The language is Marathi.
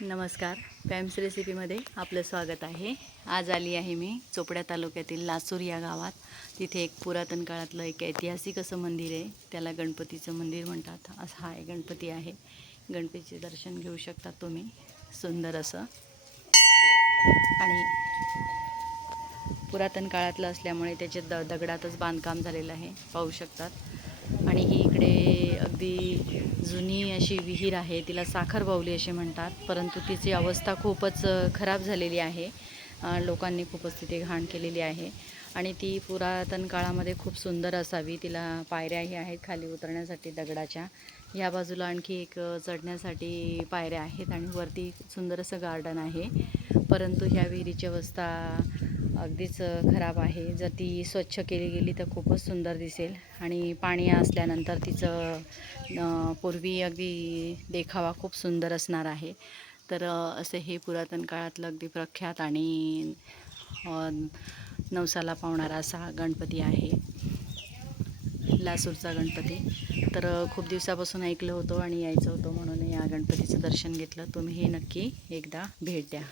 नमस्कार. पॅम्स रेसिपीमध्ये आपलं स्वागत आहे. आज आली आहे मी चोपड्या तालुक्यातील लासूर या गावात. तिथे एक पुरातन काळातलं एक ऐतिहासिक असं मंदिर आहे. त्याला गणपतीचं मंदिर म्हणतात. असं हा एक गणपती आहे. गणपतीचे दर्शन घेऊ शकता तुम्ही. सुंदर असं. आणि पुरातन काळातलं असल्यामुळे त्याचे द दगडातच बांधकाम झालेलं आहे. पाहू शकतात. आणि ही इकडे अगदी जुनी अशी विहीर आहे तिला साखर बावली असे म्हणतात. परंतु तिची अवस्था खूपच खराब झालेली आहे. लोकांनी खूपच तिथे घाण केलेली आहे. आणि ती पुरातन काळामध्ये खूप सुंदर असावी तिला पायऱ्याही आहेत खाली उतरण्यासाठी दगडाच्या. ह्या बाजूला आणखी एक चढण्यासाठी पायऱ्या आहेत आणि वरती सुंदर असं गार्डन आहे. परंतु ह्या विहिरीची अवस्था अगदीच खराब आहे. जर ती स्वच्छ केली गेली तर खूपच सुंदर दिसेल. आणि पाणी असल्यानंतर तिचं पूर्वी अगदी देखावा खूप सुंदर असणार आहे. तर असं हे पुरातन काळातलं अगदी प्रख्यात आणि नवसाला पावणारा असा गणपती आहे. लासूरचा गणपती. तर खूप दिवसापासून ऐकलं होतं आणि यायचं होतं म्हणून या गणपतीचं दर्शन घेतलं. तुम्ही हे नक्की एकदा भेट द्या.